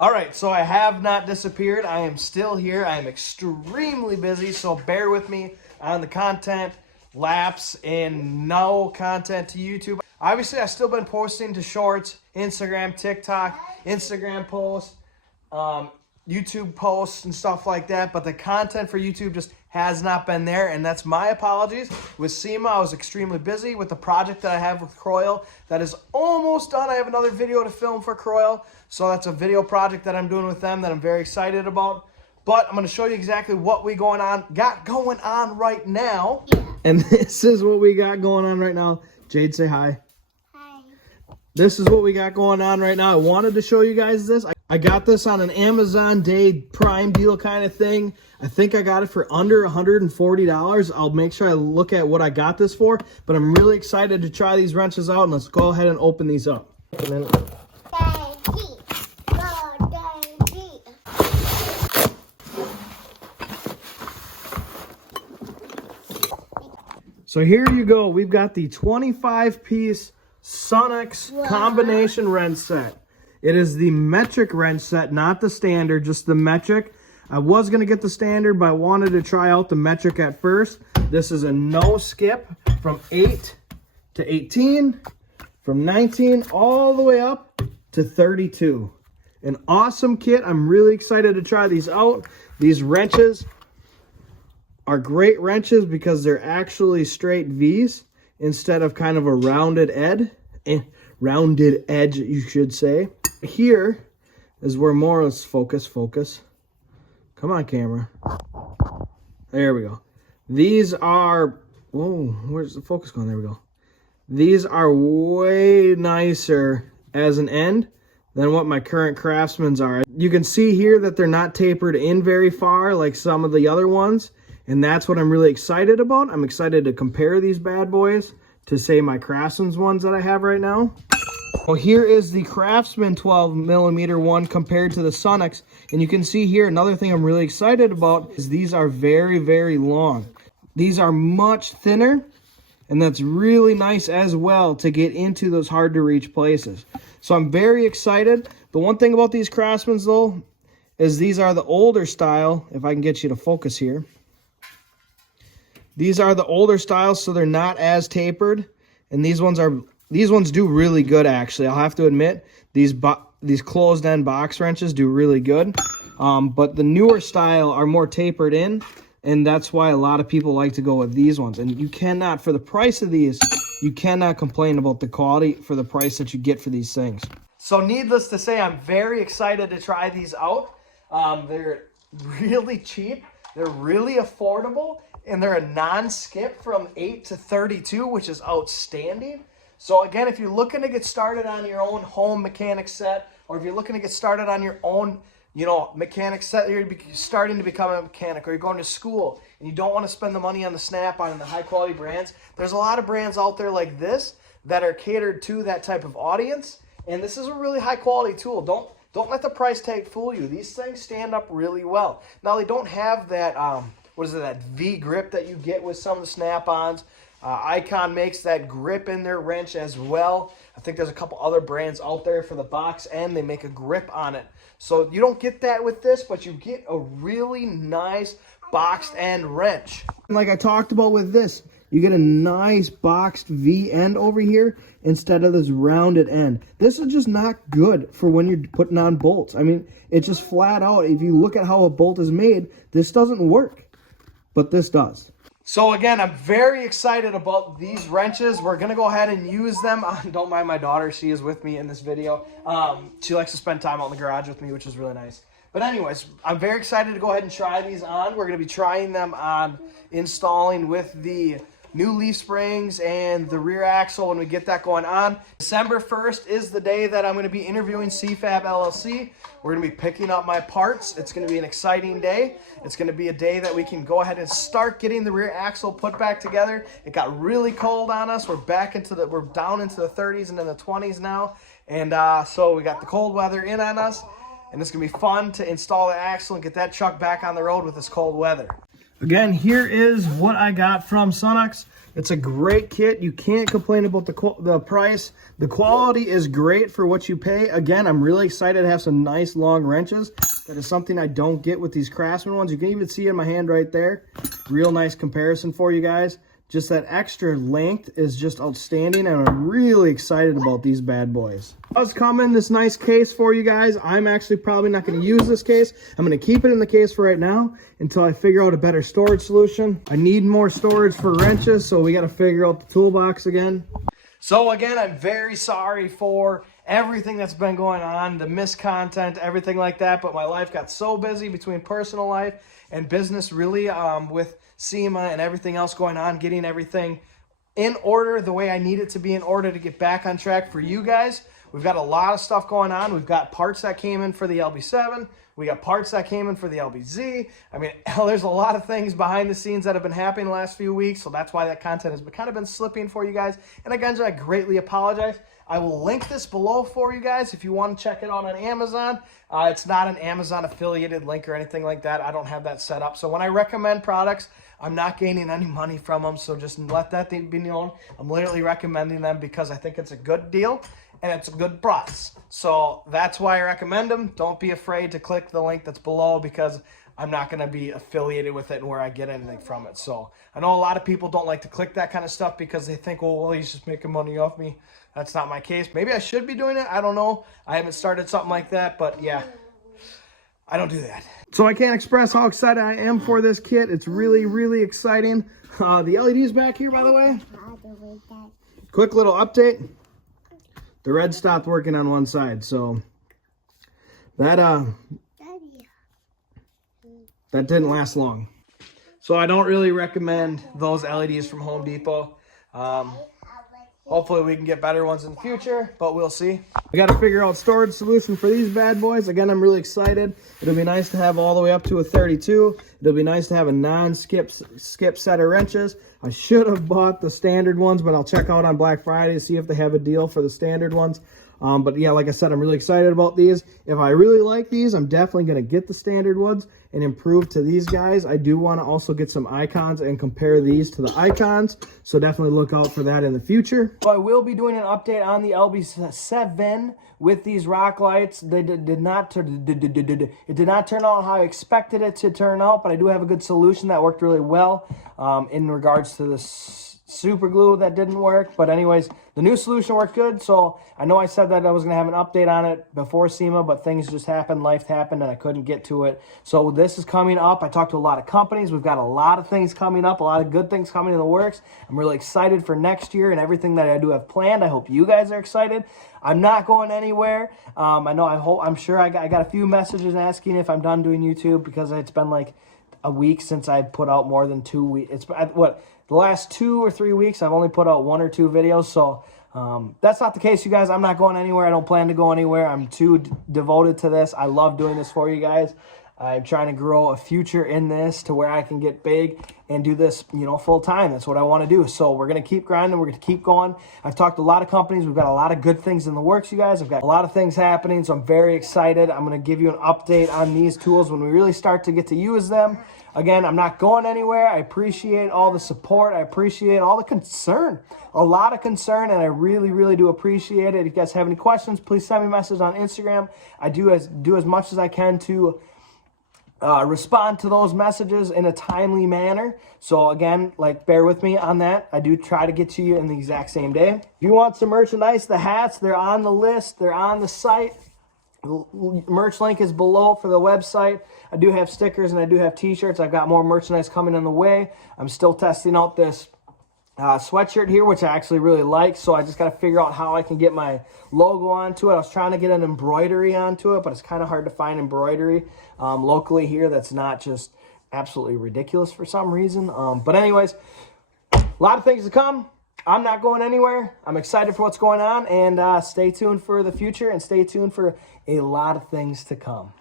All right, so I have not disappeared. I am still here. I am extremely busy, so bear with me on the content lapse and no content to YouTube. Obviously, I've still been posting to Shorts, Instagram, TikTok, Instagram posts, YouTube posts and stuff like that, but the content for YouTube just has not been there, and that's my apologies. With SEMA, I was extremely busy with the project that I have with Croyle. That is almost done. I have another video to film for Croyle, so that's a video project that I'm doing with them that I'm very excited about. But I'm going to show you exactly what we got going on right now. And this is what we got going on right now. Jade, say hi. Hi. This is what we got going on right now. I wanted to show you guys this. I got this on an Amazon Day Prime deal kind of thing. I think I got it for under $140. I'll make sure I look at what I got this for. But I'm really excited to try these wrenches out. And let's go ahead and open these up. So here you go. We've got the 25-piece Sunex combination wrench set. It is the metric wrench set, not the standard, just the metric. I was going to get the standard, but I wanted to try out the metric at first. This is a no skip from 8 to 18, from 19 all the way up to 32. An awesome kit. I'm really excited to try these out. These wrenches are great wrenches because they're actually straight V's instead of kind of a rounded edge, you should say. Here is where more is focus. Come on, camera. There we go. These are, whoa, where's the focus going? There we go. These are way nicer as an end than what my current Craftsman's are. You can see here that they're not tapered in very far like some of the other ones. And that's what I'm really excited about. I'm excited to compare these bad boys to, say, my Craftsman's ones that I have right now. Well, here is the Craftsman 12mm one compared to the Sunex. And you can see here, another thing I'm really excited about is these are very, very long. These are much thinner, and that's really nice as well to get into those hard-to-reach places. So I'm very excited. The one thing about these Craftsman's, though, is these are the older style. If I can get you to focus here. These are the older styles, so they're not as tapered, and these ones do really good, actually. I'll have to admit, these closed-end box wrenches do really good, but the newer style are more tapered in, and that's why a lot of people like to go with these ones. And you cannot, for the price of these, you cannot complain about the quality for the price that you get for these things. So needless to say, I'm very excited to try these out. They're really cheap. They're really affordable. And they're a non-skip from 8 to 32, which is outstanding. So again, if you're looking to get started on your own home mechanic set, or if you're looking to get started on your own, mechanic set, you're starting to become a mechanic, or you're going to school and you don't want to spend the money on the Snap-on and the high-quality brands, there's a lot of brands out there like this that are catered to that type of audience. And this is a really high-quality tool. Don't let the price tag fool you. These things stand up really well. Now, they don't have that that V grip that you get with some of the Snap-ons. Icon makes that grip in their wrench as well. I think there's a couple other brands out there for the box end. They make a grip on it. So you don't get that with this, but you get a really nice boxed end wrench. Like I talked about with this, you get a nice boxed V end over here instead of this rounded end. This is just not good for when you're putting on bolts. I mean, it's just flat out. If you look at how a bolt is made, this doesn't work. But this does. So again, I'm very excited about these wrenches. We're going to go ahead and use them. Don't mind my daughter. She is with me in this video. She likes to spend time out in the garage with me, which is really nice. But anyways, I'm very excited to go ahead and try these on. We're going to be trying them on installing with the new leaf springs and the rear axle when we get that going on. December 1st is the day that I'm going to be interviewing WCfab LLC. We're going to be picking up my parts. It's going to be an exciting day. It's going to be a day that we can go ahead and start getting the rear axle put back together. It got really cold on us. We're down into the 30s and then the 20s now. And so we got the cold weather in on us. And it's going to be fun to install the axle and get that truck back on the road with this cold weather. Again, here is what I got from Sunex. It's a great kit. You can't complain about the price. The quality is great for what you pay. Again, I'm really excited to have some nice long wrenches. That is something I don't get with these Craftsman ones. You can even see in my hand right there. Real nice comparison for you guys. Just that extra length is just outstanding, and I'm really excited about these bad boys. Does come in this nice case for you guys. I'm actually probably not going to use this case. I'm going to keep it in the case for right now until I figure out a better storage solution. I need more storage for wrenches, so we got to figure out the toolbox again. So again, I'm very sorry for everything that's been going on, the missed content, everything like that, but my life got so busy between personal life and business, really, with SEMA and everything else going on, getting everything in order the way I need it to be in order to get back on track for you guys. We've got a lot of stuff going on. We've got parts that came in for the LB7. We got parts that came in for the LBZ. I mean, there's a lot of things behind the scenes that have been happening the last few weeks, so that's why that content has kind of been slipping for you guys. And again, I greatly apologize. I will link this below for you guys if you want to check it out on Amazon. It's not an Amazon affiliated link or anything like that. I don't have that set up. So when I recommend products, I'm not gaining any money from them, so just let that be known. I'm literally recommending them because I think it's a good deal and it's a good price. So that's why I recommend them. Don't be afraid to click the link that's below because I'm not going to be affiliated with it and where I get anything from it. So I know a lot of people don't like to click that kind of stuff because they think, well, he's just making money off me. That's not my case. Maybe I should be doing it. I don't know. I haven't started something like that, but yeah, I don't do that. So I can't express how excited I am for this kit. It's really, really exciting. The LED's back here, by the way. Quick little update. The red stopped working on one side, so that didn't last long. So I don't really recommend those LEDs from Home Depot. Hopefully we can get better ones in the future, but we'll see. We got to figure out storage solution for these bad boys. Again, I'm really excited. It'll be nice to have all the way up to a 32. It'll be nice to have a non-skip set of wrenches. I should have bought the standard ones, but I'll check out on Black Friday to see if they have a deal for the standard ones. But yeah, like I said, I'm really excited about these. If I really like these, I'm definitely going to get the standard ones and improve to these guys. I do want to also get some icons and compare these to the icons. So definitely look out for that in the future. So I will be doing an update on the LB7 with these rock lights. It did not turn out how I expected it to turn out, but I do have a good solution that worked really well in regards to this super glue that didn't work. But anyways, the new solution worked good. So I know I said that I was going to have an update on it before SEMA, but things just happened, life happened, and I couldn't get to it. So this is coming up. I talked to a lot of companies. We've got a lot of things coming up, a lot of good things coming in the works. I'm really excited for next year and everything that I do have planned. I hope you guys are excited. I'm not going anywhere. I'm sure I got a few messages asking if I'm done doing YouTube because it's been like a week since I put out more than 2 weeks. It's what, the last 2 or 3 weeks I've only put out 1 or 2 videos. So that's not the case, you guys. I'm not going anywhere. I don't plan to go anywhere. I'm too devoted to this. I love doing this for you guys. I'm trying to grow a future in this to where I can get big and do this, you know, full time. That's what I want to do. So we're going to keep grinding. We're going to keep going. I've talked to a lot of companies. We've got a lot of good things in the works, you guys. I've got a lot of things happening, so I'm very excited. I'm going to give you an update on these tools when we really start to get to use them. Again, I'm not going anywhere. I appreciate all the support. I appreciate all the concern. A lot of concern, and I really, really do appreciate it. If you guys have any questions, please send me a message on Instagram. I do as much as I can to respond to those messages in a timely manner. So again, like, bear with me on that. I do try to get to you in the exact same day. If you want some merchandise, the hats, they're on the list. They're on the site. Merch link is below for the website. I do have stickers and I do have t-shirts. I've got more merchandise coming on the way. I'm still testing out this sweatshirt here, which I actually really like. So I just got to figure out how I can get my logo onto it. I was trying to get an embroidery onto it, but it's kind of hard to find embroidery locally here that's not just absolutely ridiculous for some reason. But anyways, a lot of things to come. I'm not going anywhere. I'm excited for what's going on, and stay tuned for the future and stay tuned for a lot of things to come.